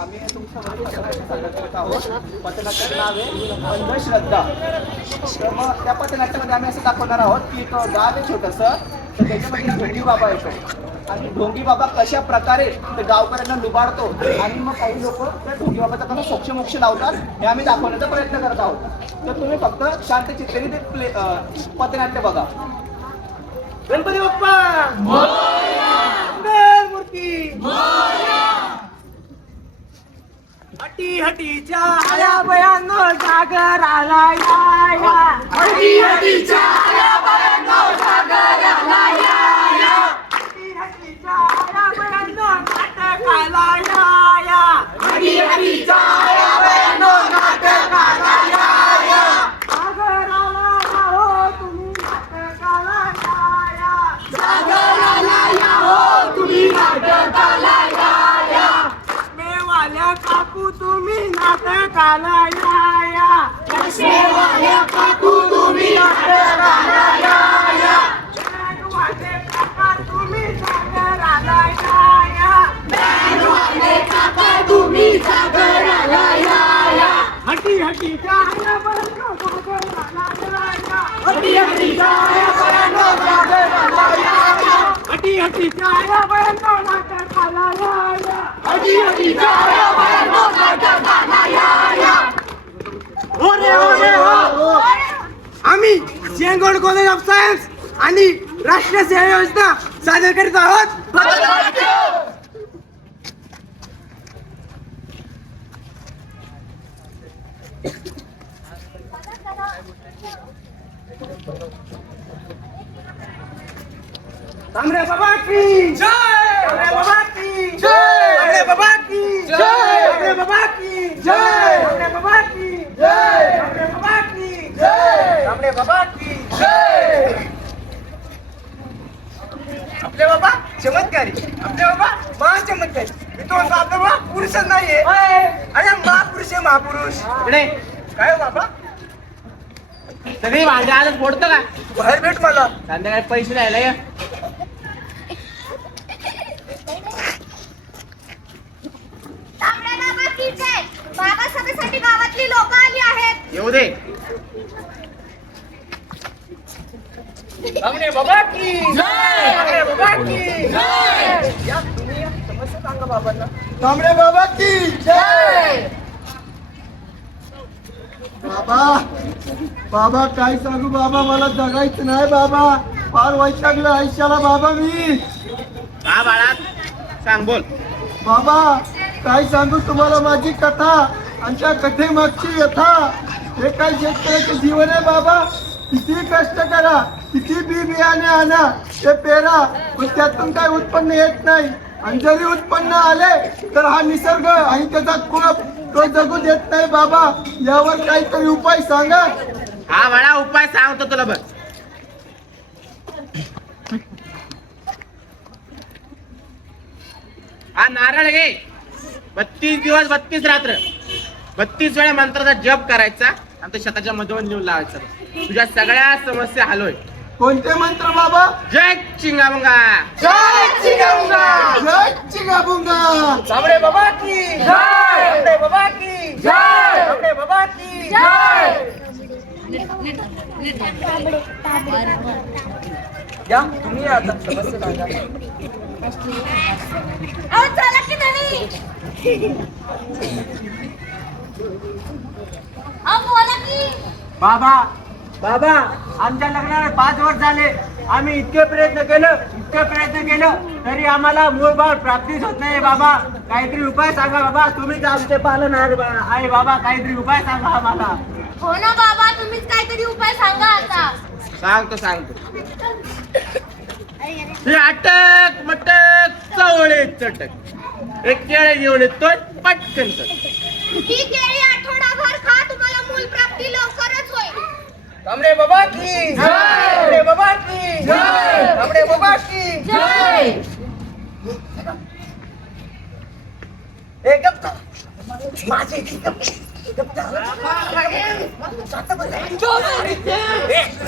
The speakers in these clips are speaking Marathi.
आम्ही तुमच्यामध्ये पथनाट्य सादर करत आहोत. पथनाट्याचं नाव आहे अंधश्रद्धा. तर मग त्या पथनाट्यामध्ये आम्ही असं दाखवणार आहोत की एक गाव आहे छोटंसं, तर त्याच्यामध्ये ढोंगी बाबा येतो आणि ढोंगी बाबा कशा प्रकारे ते गावकऱ्यांना लुबाडतो आणि मग काही लोक त्या ढोंगी बाबाचा कसं सोक्षमोक्ष लावतात हे आम्ही दाखवण्याचा प्रयत्न करत आहोत. तर तुम्ही फक्त शांत चित्तेने ते पथनाट्य बघा. गणपती बाप्पा मूर्ती हटी हटीच्या आया बयानो जागराला या हटी हटीच्या आया बयानो जागराला या हटी हटीच्या आया बयानो नाटकाला या हटी हटीच्या आया बयानो नाटकाला या जागराला हो तुम्ही नाटकाला या जागराला या हो तुम्ही नाटकाला या मेवाल्या काकू तुम्ही नाटकाला या मेवाल्या काकू तुम्ही नाटकाला या बँडवाले काका तुम्ही जागराला या बँडवाले काका तुम्ही जागराला या हटी हटीच्या आया बयानो जागराला या हटी हटीच्या आया बयानो जागराला या हटी हटीच्या आया बयानो नाटकाला या हटी हटीच्या आया बयानो नाटकाला या. हो रे हो रे हो. आम्ही शेंगोड कॉलेज ऑफ सायन्स आणि राष्ट्रीय सेवा योजना सादर करीत आहोत. तांबरे बाबा की जय. तांबरे बाबा की जय. तांबरे बाबा की जय. तांबरे बाबा की जय. तांबरे बाबा की जय. तांबरे बाबा की जय. तांबरे बाबा की जय. आपले बाबा चमत्कारी, आपले बाबा महाचमत्कारी. मी तो आपला बाबा पुरुषच नाहीये. अरे महापुरुष आहे महापुरुष. काय हो बाबा सगळी भांडे आलं फोडतं का? बाहेर भेट मला. संध्याकाळी पैसे द्यायला या. बाबा सभेसाठी गावातली लोक आली आहेत. येऊ दे. तांबरे बाबा की जय. तांबरे बाबा की जय. या तुम्ही समस्या सांगा बाबांना. तांबरे बाबा की जय. बाबा बाबा काय सांगू बाबा, मला जगायचं नाही बाबा. फार वैतागलं आयुष्याला बाबा मी. हा बाळा सांग बोल. बाबा काय सांगू तुम्हाला माझी कथा आणि त्या कथेमागची व्यथा. हे काय शेतकऱ्याचे जीवन आहे बाबा. किती कष्ट करा, किती बी बियाणे आणा, ते पेरा, पण त्यातून काय उत्पन्न येत नाही. आणि जरी उत्पन्न आले तर हा निसर्ग आणि त्याचा कोप तो जगू देत नाही बाबा. यावर काहीतरी उपाय सांगा. हा बाळा उपाय सांगतो तुला बघ. हा नारळ घे. 32 दिवस 32 रात्र 32 वेळा मंत्राचा जप करायचा आणि ते शेताच्या मधून नेऊन लावायचा. तुझ्या सगळ्या समस्या हलोय. कोणते मंत्र बाबा? जय चिंगामंगा. जय चिंगाबुंगा. जय चिंगाबुंगा. तांबरे बाबा की जय. तांबरे बाबा की जय. तांबरे बाबा की जय. या तुम्ही आता समस्या सांगा. अहो चला की धनी. अहो बोला की. बाबा बाबा आमच्या लग्नाला 5 वर्ष झाले. आम्ही इतके प्रयत्न केलं तरी आम्हाला मूळ बाळ प्राप्तीच होत नाही बाबा. काहीतरी उपाय सांगा बाबा. तुम्हीच आमचे पालनहार आहे बाबा. काहीतरी उपाय सांगा आम्हाला. हो ना बाबा, तुम्हीच काहीतरी उपाय सांगा आता. सांगतो. हे अटक मटक चवळे चटक एक केळे घेऊन येतो पटकन कर. ही केळी आठवडाभर खा, तुम्हाला मूल प्राप्ती लवकरच होईल. तांबरे बाबा की जय. तांबरे बाबा की जय. तांबरे बाबा की जय. एकदम माझे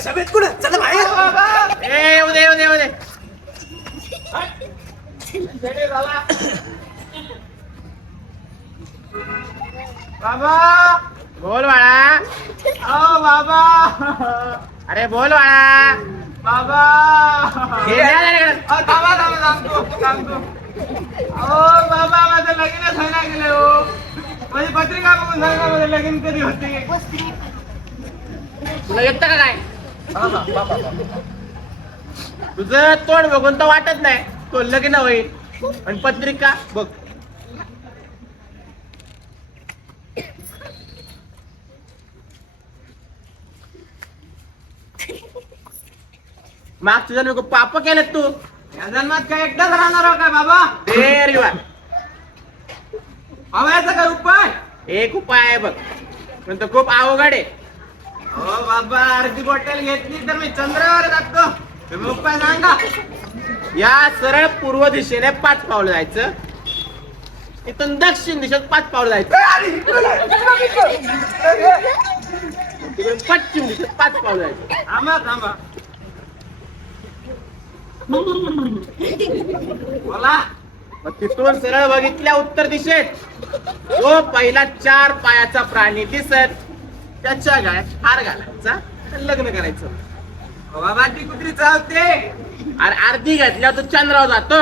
सभेत कुठं चला बाहेर. येऊ दे. बाबा बोल बाळा. ओ बाबा अरे बोल बाळा. बाबा हे द्या जरा. थांबा सांगतो ओ बाबा माझं लगीनच व्हायला गेले हो. माझी पत्रिका बघून सांगा माझं लगीन कधी होते. तुला येतं का काय? तुझं तोंड बघून तर वाटत नाही तो लग्न होईल. पण पत्रिका बघ. मागच्या जन्मी पाप केलं तू. या जन्मात काय एकटाच राहणार हो काय बाबा. Very well. बाबा याचा काय उपाय. एक उपाय आहे बघ पण तो खूप अवघड आहे. हो बाबा अर्धी बॉटल घेतली तर मी चंद्रावर जातो. तुम्ही उपाय सांगा. या सरळ पूर्व दिशेने 5 पावलं जायचं. इथून दक्षिण दिशेत 5 पावलं जायचं. तिकडून पश्चिम दिशेत 5 पावलं जायचं. थांबा बोला. मग तिथून सरळ बघितल्या उत्तर दिशेत जो पहिला 4 पायाचा प्राणी दिसत त्याच्या गळ्यात हार घालायचा आणि लग्न करायचं. हो बाबा ती कुत्री चावते. अरे अर्धी घातल्यावर तो चंद्रावर जातो.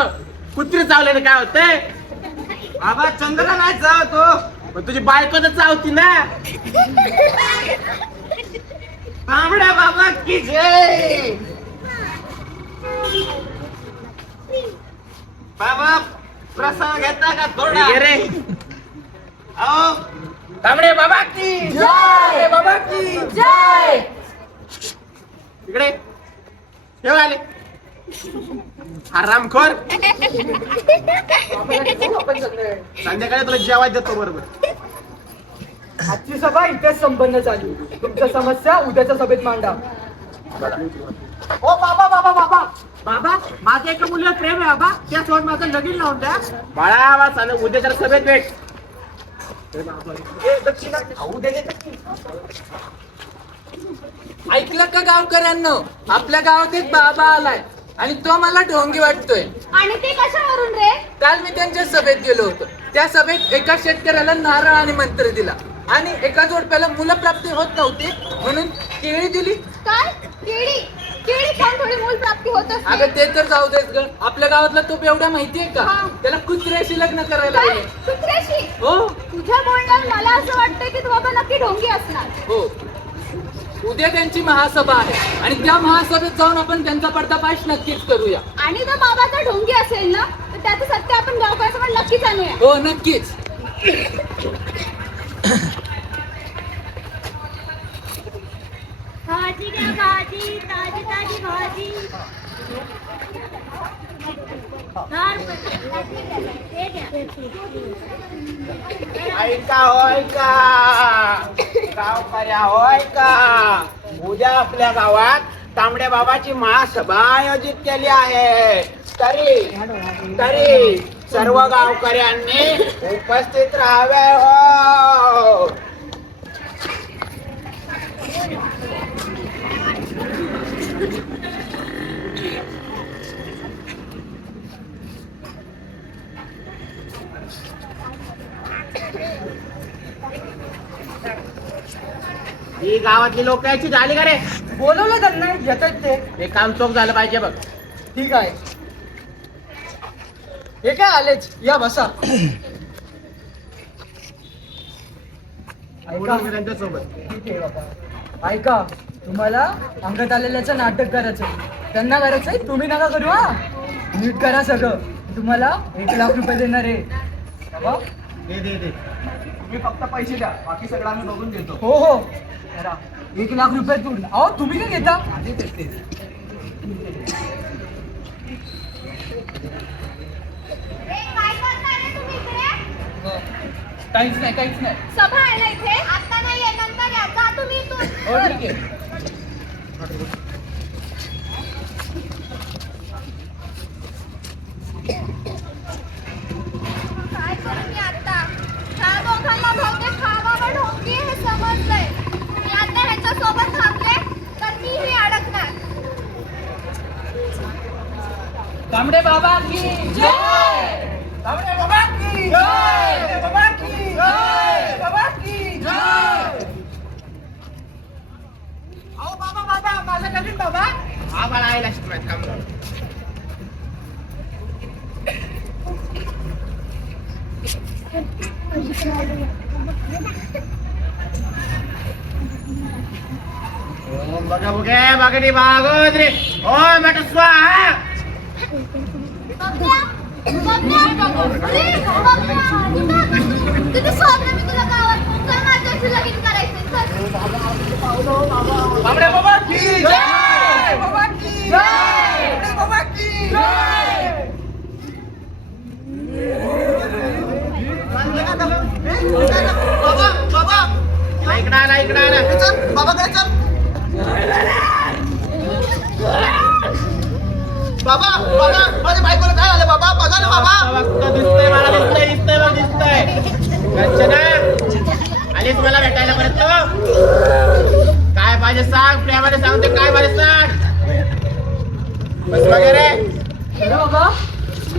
कुत्री चावल्याने काय होतंय? बाबा चंद्र नाही चावतो. पण तुझी बायको तर चावती ना. तांबड्या बाबा की जय. बाबा प्रसाद घेता का थोडा. हे घे रे. आओ तांबडे बाबा की जय. बाबा की जय. इकडे ठेव आले हरामखोर. संध्याकाळी तुला जेवायला देतो बरोबर. आजची सभा इथेच संपन्न झाली. तुमच्या समस्या उद्याच्या सभेत मांडा. ओ बाबा बाबा बाबा बाबा माझं एका मुलीवर प्रेम आहे बाबा. त्यासोबत माझं लगीन लावून द्या. बाळा वाचा उद्याच्या सभेत भेट. ऐकलं का गावकऱ्यांनो, आपल्या गावात एक बाबा आलाय आणि तो मला ढोंगी वाटतोय. आणि ते कशावरून रे? काल मी त्यांच्या सभेत गेलो होतो. त्या सभेत एका शेतकऱ्याला नारळ आणि मंत्र दिला आणि एका जोडप्याला मुलं प्राप्ती होत नव्हती म्हणून केळी दिली. काय? केळी केळी खाऊन थोडी मूल प्राप्ती होत असते. अगं ते तर जाऊ देत ग. आपल्या गावातला तो एवढा माहितीये का? हा. त्याला कुत्र्याशी लग्न करायला काय? लागले. कुत्र्याशी? हो तुझ्या बोलण्यात मला असं वाटतंय की तू बाबा नक्की ढोंगी असणार. हो. उद्या त्यांची महासभा आहे आणि त्या महासभेत जाऊन आपण त्यांचा पर्दाफाश नक्कीच करूया. आणि जर बाबाचा ढोंगी असेल ना तर त्याचं सत्य आपण गावकऱ्यासमोर नक्कीच आणूया. हो नक्कीच. भाजी घ्या भाजी, ताजी ताजी भाजी. ऐका होय का गावकऱ्या होय का. उद्या आपल्या गावात तांबड्या बाबाची महासभा आयोजित केली आहे. तरी सर्व गावकऱ्यांनी उपस्थित राहावे हो. ही गावातली लोक याची झाली का रे. बोलवलं त्यांना येतात ते. हे काम चोख झालं पाहिजे बघ. ठीक आहे. हे काय आलेच, या बसा. ऐका त्यांच्यासोबत ठीक आहे बाबा. ऐका, तुम्हाला अंगात आलेल्याचं नाटक करायचंय. त्यांना करायचंय, तुम्ही नका करू. हा नीट करा सगळं. तुम्हाला 1 लाख रुपये देणार आहे बाबा. दे. तुम्ही फक्त पैसे द्या, बाकी सगळं आम्ही बघून देतो. हो हो करा. 1 लाख रुपये पूर्ण. अहो तुम्ही काय घेता. काय करताय रे तुम्ही इकडे? काहीच नाही. सभा आहे ना इथे. आता नाहीये, नंतर या. जा तुम्ही इथून. हो ठीक आहे. काय करू मी आता? ह्या दोघांना बहुतेक खावा ढोंगी हे समजलंय. मी आता ह्याच्या सोबत थांबले तर मीही अडकणार. तांबडे बाबा की जय. तांबडे बाबा की जय. बाबा की जय. बाबा की ओम बघा बघे बघणी भागोद्री ओम नट स्वाहा. किती शोधलं मी तुला गावात. चल माझ्याशी लगीन करायचंय. चल. बाबडे बाबा की जय. बाबा की जय. बाबा की जय. इकडं आला इकडं आला. बाबा बाबा माझ्या बायकोला काय झालं बाबा बघा ना बाबा. दिसतंय मला दिसतंय बघ दिसतंय. रचना आलीच मला भेटायला परत तू. काय पाहिजे सांग प्रेमाने सांगते काय पाहिजे सांग. बस वगैरे अरे बाबा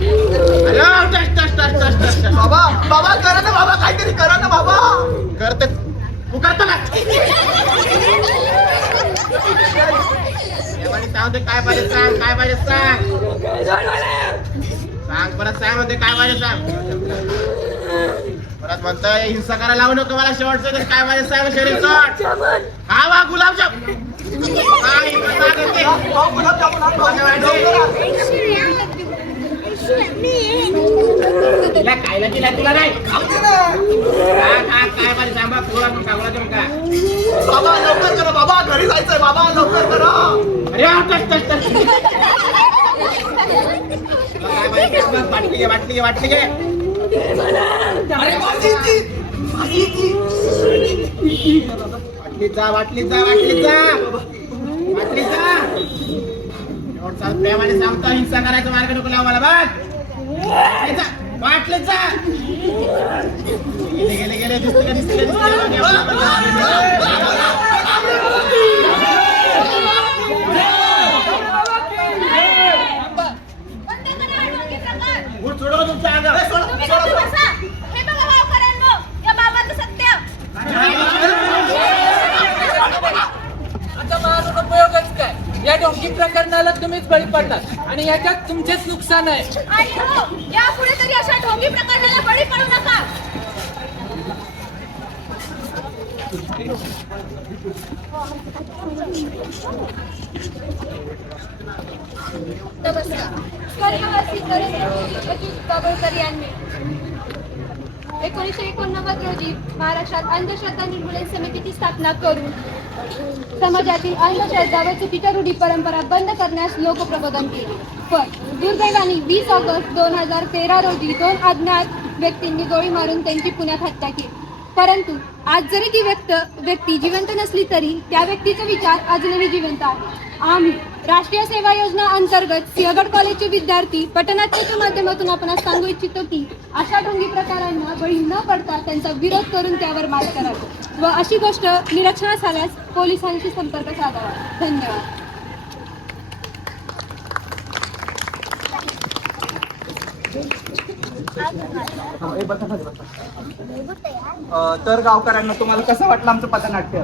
hello touch touch touch touch touch touch. बाबा बाबा करा ना बाबा काहीतरी करा ना बाबा. करते तू करतो का प्रेमाने सांगते काय पाहिजे सांग काय पाहिजे सांग. सांग परत सांग म्हणते काय पाहिजे सांग. परत म्हणतोय हिंसा करायला लावू नको मला शेवटचं तर काय पाहिजे सांग. शरीर सोड. हा वा गुलाबजाम. हा, इकडं सांग ते. तिला खायला दिला तुला नाही खा काय पाहिजे सांग बा. तुला गुलाबजाम का. बाबा लवकर करा बाबा घरी जायचंय बाबा लवकर करा. अरे टच टच टच. काय पाहिजे बाटली घे बाटली घे बाटली घे. वाटलीचा वाटलीचा वाटलीचा वाटलीचा. एवढं प्रेमाने सांगतो हिंसा करायचं मार्ग नको लावा मला बघ. वाटलीचा गेले गेले गेले दिसते दिसते सोडव तुमच्या अंगावर. तुम्ही गप्प बसा. हे बघा गावकऱ्यांनो, या बाबाचं सत्य. आता माझा उपयोगच काय. या ढोंगी प्रकरणाला तुम्हीच बळी पडलात आणि याच्यात तुमचेच नुकसान आहे. आणि हो, यापुढे तरी अशा ढोंगी प्रकरणाला बळी पडू नका. नमस्कार. स्वर्गवासी अजित बाबळकर यांनी 1989 रोजी महाराष्ट्रात अंधश्रद्धा निर्मूलन समितीची स्थापना करून समाजातील अंधश्रद्धा व चुकीच्या रूढी परंपरा बंद करण्यास लोकप्रबोधन केले. पण दुर्दैवाने 20 ऑगस्ट 2013 रोजी 2 अज्ञात व्यक्तींनी गोळी मारून त्यांची पुण्यात हत्या केली. परंतु आज जरी ती व्यक्ती जिवंत नसली तरी त्या व्यक्तीचे विचार अजूनही जिवंत आहे. आम्ही राष्ट्रीय सेवा योजना अंतर्गत सिंहगड कॉलेजचे विद्यार्थी पटनाट्याच्या माध्यमातून आपण सांगू इच्छितो की अशा ढोंगी प्रकारांना बळी न पडता त्यांचा विरोध करून त्यावर मात करावी व अशी गोष्ट निरीक्षणास आल्यास पोलिसांशी संपर्क साधावा. धन्यवाद. तर गावकऱ्यांना तुम्हाला कसं वाटलं आमचं पथनाट्य.